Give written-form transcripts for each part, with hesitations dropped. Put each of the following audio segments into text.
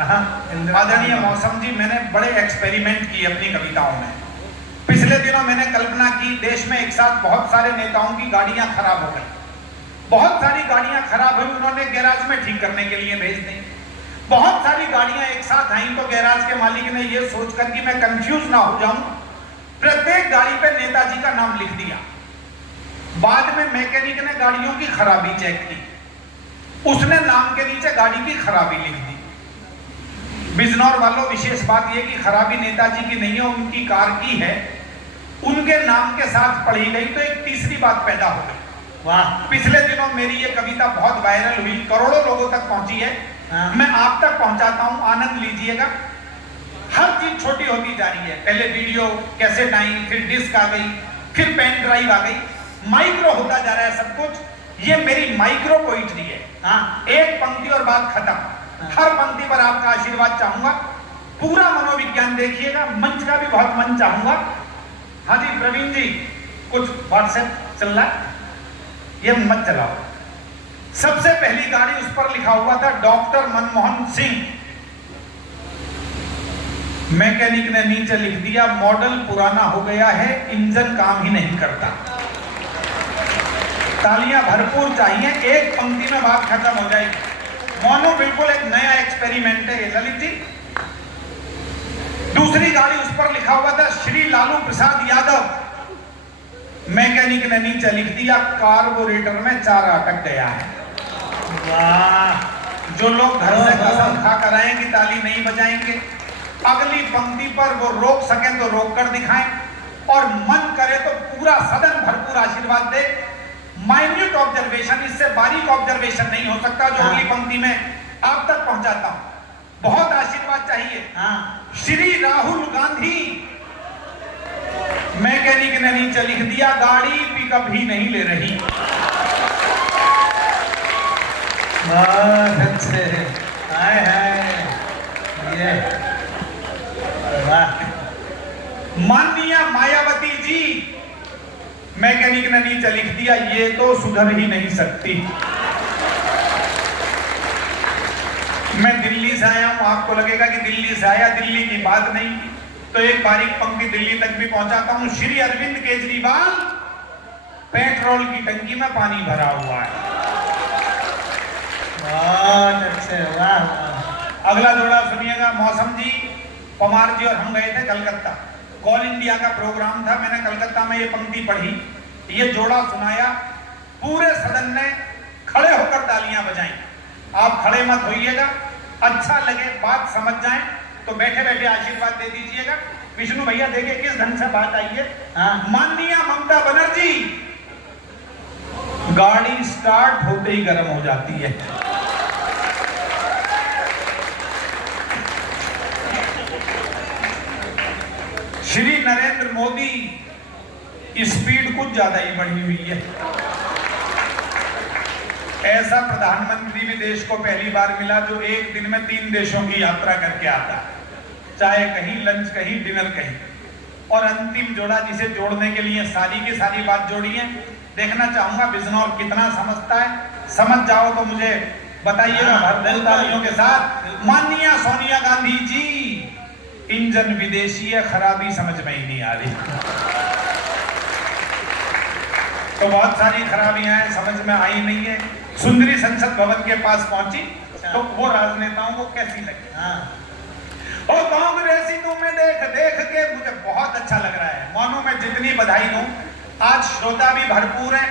आदरणीय मौसम जी, मैंने बड़े एक्सपेरिमेंट किए अपनी कविताओं में। पिछले दिनों मैंने कल्पना की देश में एक साथ बहुत सारे नेताओं की गाड़ियां खराब हो गई, बहुत सारी गाड़ियां खराब हुई, उन्होंने गैराज में ठीक करने के लिए भेज दी। बहुत सारी गाड़ियां एक साथ आई तो गैराज के मालिक ने यह सोचकर कि मैं कंफ्यूज ना हो जाऊं, प्रत्येक गाड़ी पे नेताजी का नाम लिख दिया। बाद में मैकेनिक ने गाड़ियों की खराबी चेक की, उसने नाम के नीचे गाड़ी की खराबी लिख दी। बिजनौर वालों, विशेष बात यह कि खराबी नेताजी की नहीं है, उनकी कार की है, उनके नाम के साथ पढ़ी गई तो एक तीसरी बात पैदा हो गई। वाह! पिछले दिनों मेरी ये कविता बहुत वायरल हुई, करोड़ों लोगों तक पहुंची है। मैं आप तक पहुंचाता हूं, आनंद लीजिएगा। हर चीज छोटी होती जा रही है, पहले वीडियो कैसेट आई, फिर डिस्क आ गई, फिर पेन ड्राइव आ गई, माइक्रो होता जा रहा है सब कुछ। ये मेरी माइक्रो पोइट्री है। एक पंक्ति और बात खत्म। हर पंक्ति पर आपका आशीर्वाद चाहूंगा, पूरा मनोविज्ञान देखिएगा, मंच का भी बहुत मन चाहूंगा। हाँ जी प्रवीण जी, कुछ व्हाट्सएप चल रहा है, ये मत चलाओ। सबसे पहली गाड़ी, उस पर लिखा हुआ था डॉक्टर मनमोहन सिंह। मैकेनिक ने नीचे लिख दिया मॉडल पुराना हो गया है, इंजन काम ही नहीं करता। तालियां भरपूर चाहिए, एक पंक्ति में बात खत्म हो जाएगी। मोनो बिल्कुल एक नया एक्सपेरिमेंट है ये ललित जी। दूसरी गाड़ी, उस पर लिखा हुआ था श्री लालू प्रसाद यादव। मैकेनिक ने नीचे लिख दिया कार्बोरेटर में चारा अटक गया है। वाह! जो लोग घर से कसम खा कर आएंगे ताली नहीं बजाएंगे। अगली पंक्ति पर वो रोक सकें तो रोक कर दिखाएं, और मन करे तो पूरा सदन भरपूर आशीर्वाद दे। माइन्यूट ऑब्जर्वेशन, इससे बारीक ऑब्जर्वेशन नहीं हो सकता जो अगली पंक्ति में आप तक पहुंचाता हूं। बहुत आशीर्वाद चाहिए। श्री राहुल गांधी। मैकेनिक ने नीचे लिख दिया गाड़ी पिकअप ही नहीं ले रही। बहुत अच्छे, हाय हाय, ये वाह! माननीय मायावती जी, मैकेनिक ने नीचे लिख दिया ये तो सुधर ही नहीं सकती। मैं दिल्ली से आया हूं, आपको लगेगा कि दिल्ली से आया, दिल्ली की बात नहीं, तो एक बारीक पंक्ति दिल्ली तक भी पहुंचाता हूं। श्री अरविंद केजरीवाल, पेट्रोल की टंकी में पानी भरा हुआ है। बहुत अच्छे, वाह! अगला जोड़ा सुनिएगा। मौसम जी, पमार जी और हम गए थे कलकत्ता, कॉल इंडिया का प्रोग्राम था। मैंने कलकत्ता में ये पंक्ति पढ़ी, ये जोड़ा सुनाया, पूरे सदन ने खड़े होकर तालियां बजाई। आप खड़े मत होइएगा, अच्छा लगे, बात समझ जाएं तो बैठे बैठे आशीर्वाद दे दीजिएगा। विष्णु भैया देखिए किस ढंग से बात आई है। माननीय ममता बनर्जी, गाड़ी स्टार्ट होते ही गर्म हो जाती है। श्री नरेंद्र मोदी, स्पीड कुछ ज्यादा ही बढ़ी हुई है। ऐसा प्रधानमंत्री भी देश को पहली बार मिला जो एक दिन में 3 देशों की यात्रा करके आता है, चाहे कहीं लंच कहीं डिनर कहीं। और अंतिम जोड़ा जिसे जोड़ने के लिए सारी की सारी बात जोड़ी है, देखना चाहूंगा बिजनौर कितना समझता है। समझ जाओ तो मुझे बताइएगा भरपूर तालियों के साथ। माननीय सोनिया गांधी जी, इंजन विदेशी है, खराबी समझ में ही नहीं आ रही। तो बहुत सारी खराबियां हैं, समझ में आई नहीं है। सुंदरी संसद भवन के पास पहुंची तो वो राजनेताओं को कैसी लगी। और कांग्रेसी तुम्हें देख देख के मुझे बहुत अच्छा लग रहा है। मानो मैं जितनी बधाई दूं, आज श्रोता भी भरपूर है,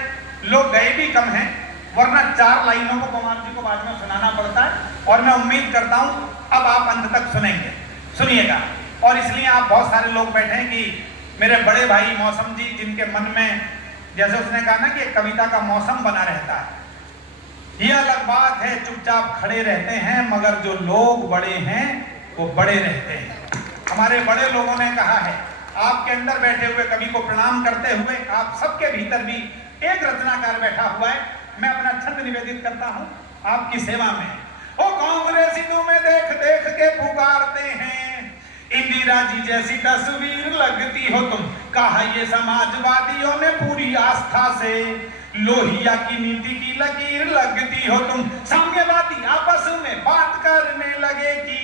लोग गए भी कम हैं, वरना 4 लाइनों को कुमार जी को बाद में सुनाना पड़ता है। और मैं उम्मीद करता हूं अब आप अंत तक सुनेंगे, सुनिएगा। और इसलिए आप बहुत सारे लोग बैठे हैं कि मेरे बड़े भाई मौसम जी, जिनके मन में, जैसे उसने कहा ना कि एक कविता का मौसम बना रहता है, ये अलग बात है, चुपचाप खड़े रहते हैं, मगर जो लोग बड़े हैं वो बड़े रहते हैं। हमारे बड़े लोगों ने कहा है, आपके अंदर बैठे हुए कवि को प्रणाम करते हुए आप सबके भीतर भी एक रचनाकार बैठा हुआ है। मैं अपना छंद निवेदित करता हूं आपकी सेवा में। ओ कांग्रेसी तुम्हें देख देख के पुकारते हैं, इंदिरा जी जैसी तस्वीर लगती हो तुम। कहा ये समाजवादियों ने पूरी आस्था से, लोहिया की नीति की लकीर लगती हो तुम। साम्यवादी आपस में बात करने लगे कि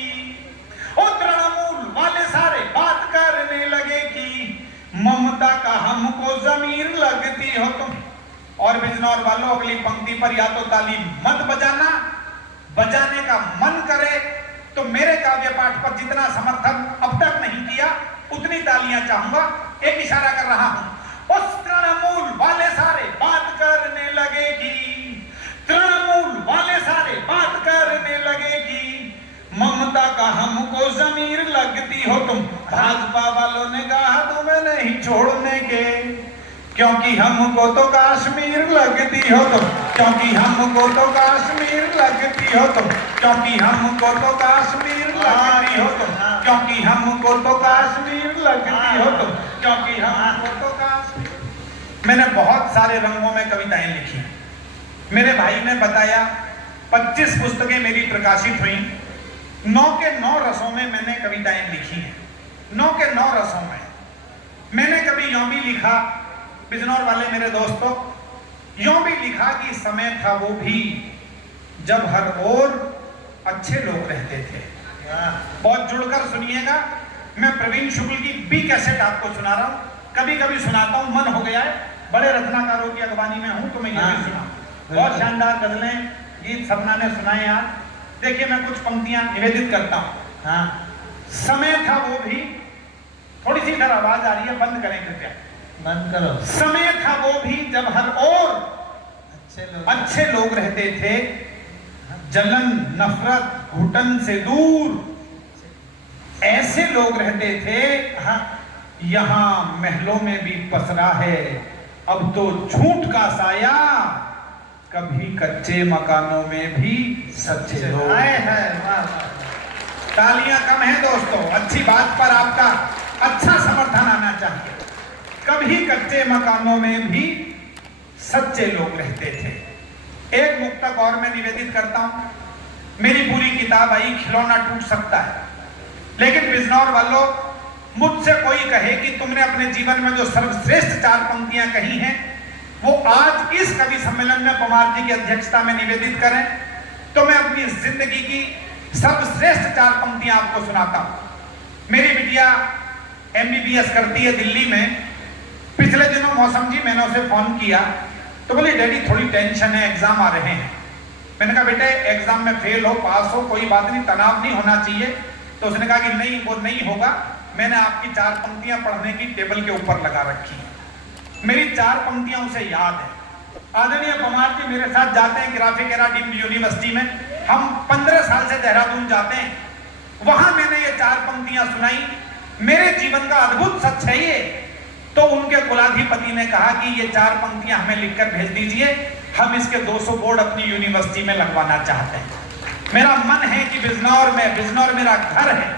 ओ तृणमूल वाले सारे बात करने लगे कि ममता का हमको जमीर लगती हो तुम। और बिजनौर वालों अगली पंक्ति पर या तो ताली मत बजाना, बजाने का मन करे तो मेरे काव्य पाठ पर जितना समर्थन अब तक नहीं किया उतनी तालियां चाहूंगा। एक इशारा कर रहा हूं, उस तृणमूल वाले सारे बात करने लगेगी, तृणमूल वाले सारे बात करने लगेगी, ममता का हमको जमीर लगती हो तुम। भाजपा वालों ने कहा तुम्हें नहीं छोड़ने के, क्योंकि हमको तो कश्मीर लगती हो तुम, क्योंकि हमको तो कश्मीर लगती हो तुम, क्योंकि हमको तो कश्मीर लगती हो तुम, क्योंकि हमको तो कश्मीर लगती हो तुम, क्योंकि हमको तो कश्मीर। मैंने बहुत सारे रंगों में कविताएं लिखी। मेरे भाई ने बताया 25 पुस्तकें मेरी प्रकाशित हुई, 9 के 9 रसों में मैंने कविताएं लिखी हैं। 9 के 9 रसों में मैंने कभी यूं भी लिखा, बिजनौर वाले मेरे दोस्तों, यूं भी लिखा कि समय था वो भी जब हर ओर अच्छे लोग रहते थे। बहुत जुड़कर सुनिएगा, मैं प्रवीण शुक्ल की बी कैसेट आपको सुना रहा हूं, कभी कभी सुनाता हूं, मन हो गया है, बड़े रचनाकारों की अगवानी में हूं तो मैं ये भी सुना। बहुत शानदार गजलें गीत सपना ने सुनाए। आज देखिए मैं कुछ पंक्तियां निवेदित करता हूं। समय था वो भी, थोड़ी सी इधर आवाज आ रही है, बंद करें कृपया, बंद करो। समय था वो भी जब हर ओर अच्छे लोग रहते थे, जलन नफरत घुटन से दूर ऐसे लोग रहते थे। यहां महलों में भी पसरा है अब तो झूठ का साया, कभी कच्चे मकानों में भी सच्चे लोग आए हैं। तालियां कम है दोस्तों, अच्छी बात पर आपका अच्छा समर्थन आना चाहिए। कभी कच्चे मकानों में भी सच्चे लोग रहते थे। एक मुक्तक और मैं निवेदित करता हूं। मेरी पूरी किताब आई खिलौना टूट सकता है, लेकिन बिजनौर वालों मुझसे कोई कहे कि तुमने अपने जीवन में जो सर्वश्रेष्ठ 4 पंक्तियां कही हैं वो आज इस कवि सम्मेलन में पवार जी की अध्यक्षता में निवेदित करें, तो मैं अपनी जिंदगी की सर्वश्रेष्ठ 4 पंक्तियां आपको सुनाता हूं। मेरी बिटिया MBBS करती है दिल्ली में। पिछले दिनों मौसम जी मैंने उसे फोन किया तो बोली डैडी थोड़ी टेंशन है, एग्जाम आ रहे हैं। मैंने कहा बेटे एग्जाम में फेल हो पास हो कोई बात नहीं, तनाव नहीं होना चाहिए। तो उसने कहा कि नहीं वो नहीं होगा, मैंने आपकी 4 पंक्तियां पढ़ने की टेबल के ऊपर लगा रखी है। मेरी 4 पंक्तियां उसे याद है। आदरणीय पवार जी मेरे साथ जाते हैं ग्राफिक एरा डीम्ड यूनिवर्सिटी में, हम 15 साल से देहरादून जाते हैं, वहां मैंने ये 4 पंक्तियां सुनाई। मेरे जीवन का अद्भुत सच है ये। तो उनके कुलाधिपति ने कहा कि ये 4 पंक्तियां हमें लिखकर भेज दीजिए, हम इसके 200 बोर्ड अपनी यूनिवर्सिटी में लगवाना चाहते हैं। मेरा मन है कि बिजनौर मेरा घर है।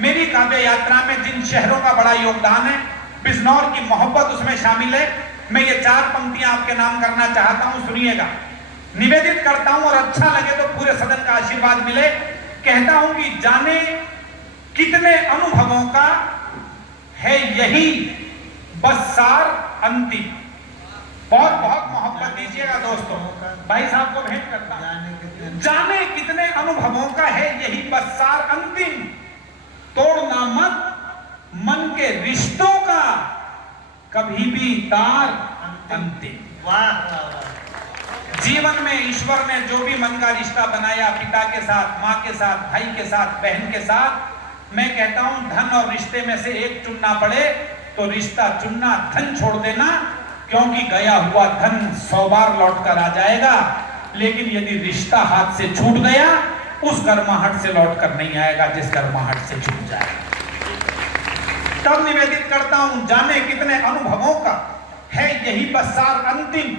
मेरी काव्य यात्रा में जिन शहरों का बड़ा योगदान है, बिजनौर की मोहब्बत उसमें शामिल है। मैं ये 4 पंक्तियां आपके नाम करना चाहता हूं, सुनिएगा। निवेदित करता हूं और अच्छा लगे तो पूरे सदन का आशीर्वाद मिले। कहता हूं कि जाने कितने अनुभवों का है यही बस सार अंतिम। बहुत बहुत मोहब्बत दीजिएगा दोस्तों, भाई साहब को भेंट करता हूं। जाने कितने अनुभवों का है यही बस सार अंतिम, तोड़ना मत मन के रिश्तों का कभी भी तार अंतिम। वाह। जीवन में ईश्वर ने जो भी मन का रिश्ता बनाया, पिता के साथ, माँ के साथ, भाई के साथ, बहन के साथ, मैं कहता हूं धन और रिश्ते में से एक चुनना पड़े तो रिश्ता चुनना, धन छोड़ देना, क्योंकि गया हुआ धन 100 बार लौट कर आ जाएगा। लेकिन यदि रिश्ता हाथ से छूट गया उस गर्माहट से लौट कर नहीं आएगा जिस गर्माहट से छूट जाएगा। तब निवेदित करता हूं जाने कितने अनुभवों का है यही बस सार अंतिम,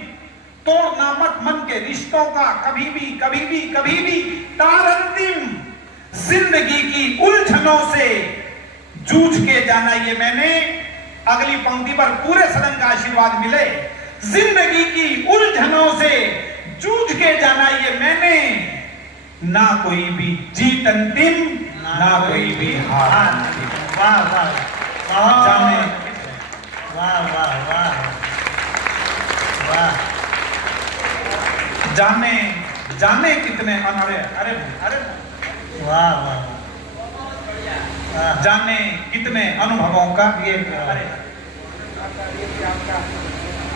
तोड़ना मत मन के रिश्तों का कभी भी कभी भी कभी भी तार अंतिम। जिंदगी की उलझनों से जूझ के जाना ये मैंने, अगली पंक्ति पर पूरे सदन का आशीर्वाद मिले। जिंदगी की उलझनों से जूझ के जाना ये मैंने, ना कोई भी जीत अंतिम ना कोई भी हार अंतिम। वाह वाह जाने वाह वाह वाह वाह। जाने जाने कितने अरे अरे अरे वाह वाह। जाने कितने अनुभवों का ये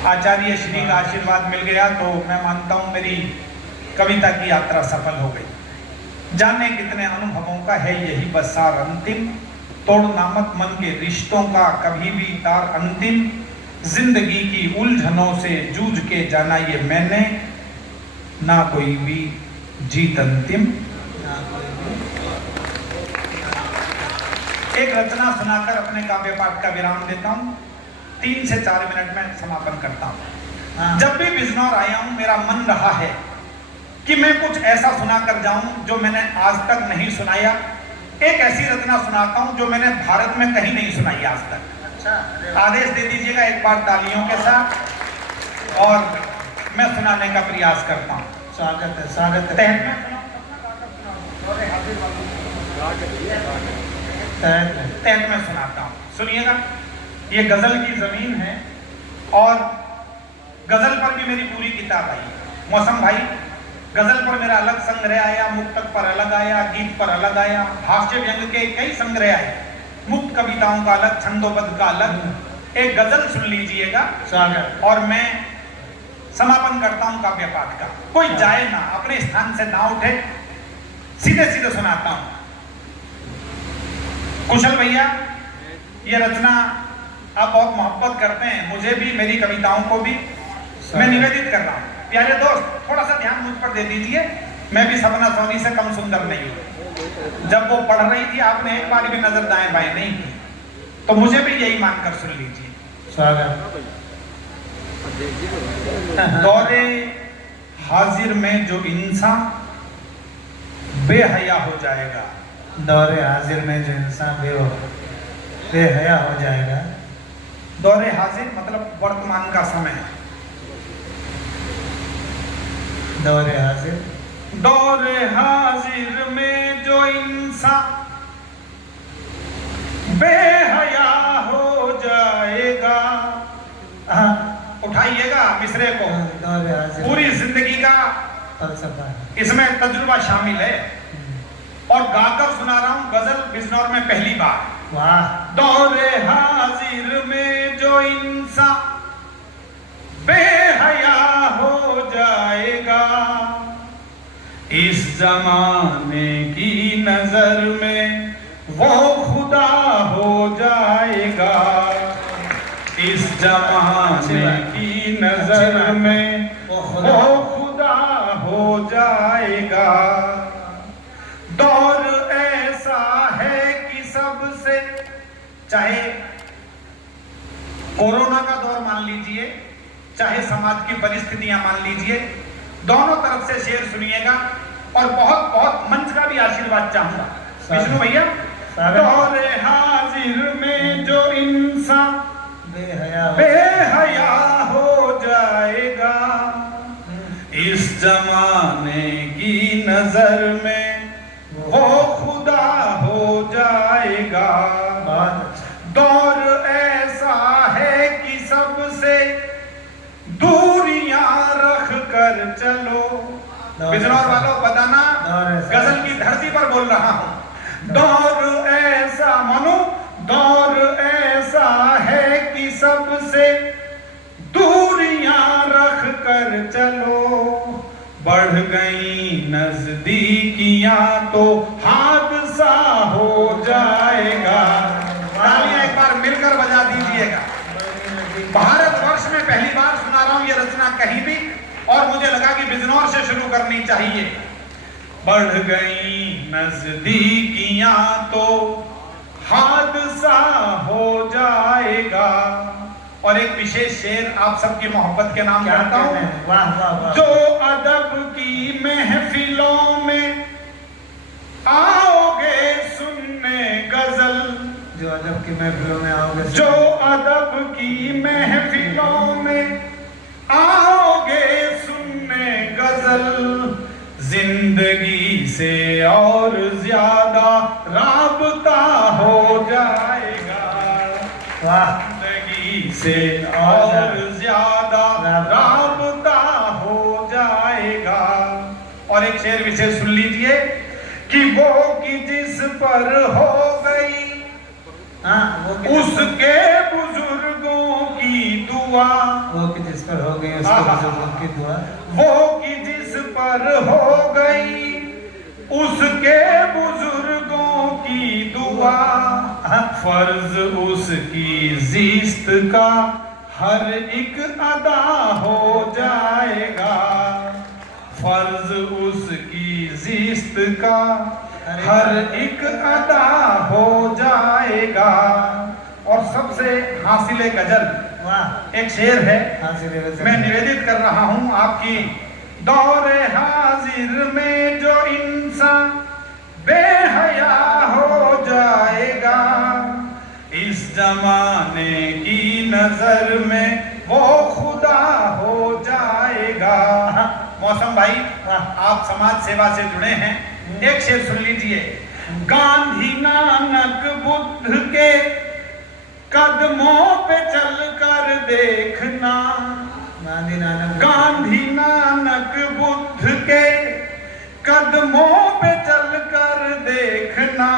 आचार्य श्री का आशीर्वाद मिल गया तो मैं मानता हूं मेरी कविता की यात्रा सफल हो गई। जाने कितने अनुभवों का है यही बस सार अंतिम, तोड़ना मत मन के रिश्तों का कभी भी तार अंतिम, जिंदगी की उलझनों से जूझ के जाना ये मैंने, ना कोई भी जीत अंतिम। एक रचना सुनाकर अपने काव्य पाठ का विराम देता हूं, 3 से 4 मिनट में समापन करता हूं। जब भी बिजनौर आया हूं मेरा मन रहा है कि मैं कुछ ऐसा सुनाकर जाऊं जो मैंने आज तक नहीं सुनाया। एक ऐसी रचना सुनाता हूं जो मैंने भारत में कहीं नहीं सुनाई आज तक। अच्छा, आदेश दे दीजिएगा एक बार तालियों के साथ, और मैं सुनाने का प्रयास करता हूं। स्वागत है, स्वागत है। तहत में सुनाता हूं, सुनिएगा। ये गजल की जमीन है और गजल पर भी मेरी पूरी किताब आई है। मौसम भाई, गजल पर मेरा अलग संग्रह आया, मुक्तक पर अलग आया, गीत पर अलग आया, हास्य व्यंग के कई संग्रह आए, मुक्त कविताओं का अलग, छंदोबद्ध का अलग। एक गजल सुन लीजिएगा और मैं समापन करता हूं काव्य पाठ का। कोई जाए ना, अपने स्थान से ना उठे, सीधे सीधे सुनाता हूं। कुशल भैया, ये रचना आप बहुत मोहब्बत करते हैं, मुझे भी, मेरी कविताओं को भी मैं निवेदित कर रहा हूं। प्यारे दोस्त, थोड़ा सा ध्यान मुझ पर दे दीजिए, मैं भी सपना सोनी से कम सुंदर नहीं हूं। जब वो पढ़ रही थी आपने एक बार भी नजर दाएं बाएं नहीं की, तो मुझे भी यही मानकर सुन लीजिए। स्वागत। दौरे हाजिर में जो इंसान बेहया हो जाएगा, दौरे हाजिर में जो इंसान बेहया हो जाएगा। दौरे हाजिर मतलब वर्तमान का समय है। दौरे हाजिर, दौरे हाजिर में जो इंसान बेहया हो जाएगा। उठाइएगा मिसरे को, दौरे हाजिर पूरी जिंदगी का फलसफा इसमें तजुर्बा शामिल है। और गाकर सुना रहा हूं गजल बिजनौर में पहली बार। वाह। दौरे हाजिर में जो इंसान बेहया हो जाएगा, इस जमाने की नजर में वो खुदा हो जाएगा। इस जमाने की नजर में वो खुदा हो जाएगा। दौर ऐसा है कि सबसे, चाहे कोरोना का दौर मान लीजिए, चाहे समाज की परिस्थितियां मान लीजिए, दोनों तरफ से शेर सुनिएगा और बहुत बहुत मंच का भी आशीर्वाद चाहूंगा। विष्णु भैया, दौरे हाजिर में जो इंसान बेहया हो जाएगा, इस जमाने की नजर में वो खुदा हो जाएगा। दौर ऐसा है कि सबसे दूरियां रख कर चलो। बिजनौर वालों बताना, गजल की धरती पर बोल रहा हूं। दौर ऐसा मानो, दौर ऐसा है कि सबसे दूरियां रख कर चलो। बढ़ गई नजदीकियां तो हादसा हो जाएगा। तालियां एक बार मिलकर बजा दीजिएगा। भारतवर्ष में पहली बार सुना रहा हूं ये रचना कहीं भी, और मुझे लगा कि बिजनौर से शुरू करनी चाहिए। बढ़ गई नजदीकियां तो हादसा हो जाएगा। और एक विशेष शेर आप सबकी मोहब्बत के नाम करता हूं। वाह वाह वाह। जो अदब की महफिलों में आओगे सुनने गजल, जो अदब की महफिलों में आओगे, जो अदब की महफिलों में आओगे सुनने गजल, जिंदगी से और ज्यादा राबता हो जाएगा। वाह। जिंदगी से और ज्यादा राबता हो जाएगा। और एक शेर विशेष सुन लीजिए कि वो कि जिस पर हो गई हाँ वो उसके बुजुर्गों की दुआ, वो कि जिस पर हो गई उसके बुजुर्गों की दुआ, वो कि जिस पर हो गई उसके बुजुर्गों की दुआ, फर्ज उसकी जीस्त का हर एक अदा हो जाएगा, फर्ज उसकी जीस्त का हर एक अदा हो जाएगा। और सबसे हासिले गजल वाह, एक शेर है, हासिल गजल। मैं निवेदित कर रहा हूं आपकी दौरे हाजिर में जो इंसान बेहया हो जाएगा, इस जमाने की नजर में वो खुदा हो जाएगा। मौसम भाई, आप समाज सेवा से जुड़े हैं, एक शेर सुन लीजिए। गांधी नानक बुद्ध के कदमों पे चलकर देखना, गांधी नानक बुद्ध के कदमों पे चलकर देखना,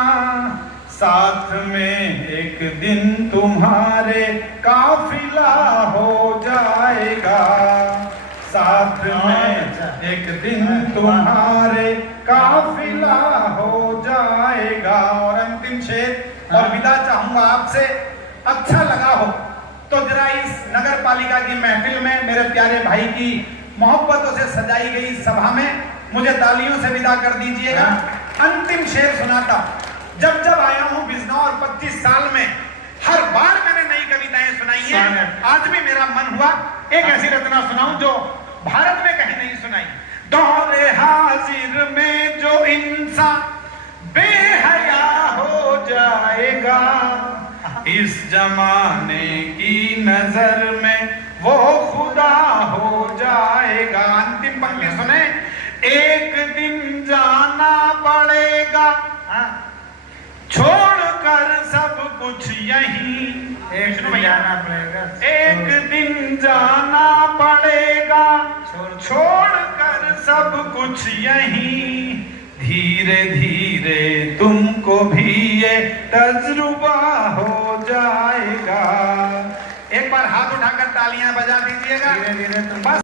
साथ में एक दिन तुम्हारे काफिला हो जाएगा, साथ में एक दिन तुम्हारे काफिला हो जाएगा। और अंतिम शेर और विदा चाहूंगा आपसे, अच्छा लगा हो तो जरा इस नगर पालिका की महफिल में मेरे प्यारे भाई की मोहब्बतों से सजाई गई सभा में मुझे तालियों से विदा कर दीजिएगा। अंतिम शेर सुनाता, जब जब आया हूं बिजनौर 25 साल में, हर बार मैंने नई कविताएं सुनाई हैं, आज भी मेरा मन हुआ एक ऐसी रचना सुनाऊं जो भारत में कहीं नहीं सुनाई। दौरे हाजिर में जो इंसान बेहया हो जाएगा, इस जमाने की नजर में वो खुदा हो जाएगा। अंतिम पंक्ति सुने, एक दिन जाना पड़ेगा छोड़कर सब कुछ यहीं, एक दिन जाना पड़ेगा, एक दिन जाना पड़ेगा छोड़कर सब कुछ यहीं, धीरे धीरे तुमको भी ये तजुर्बा हो जाएगा। एक बार हाथ उठाकर तालियां बजा दीजिएगा। धीरे धीरे बस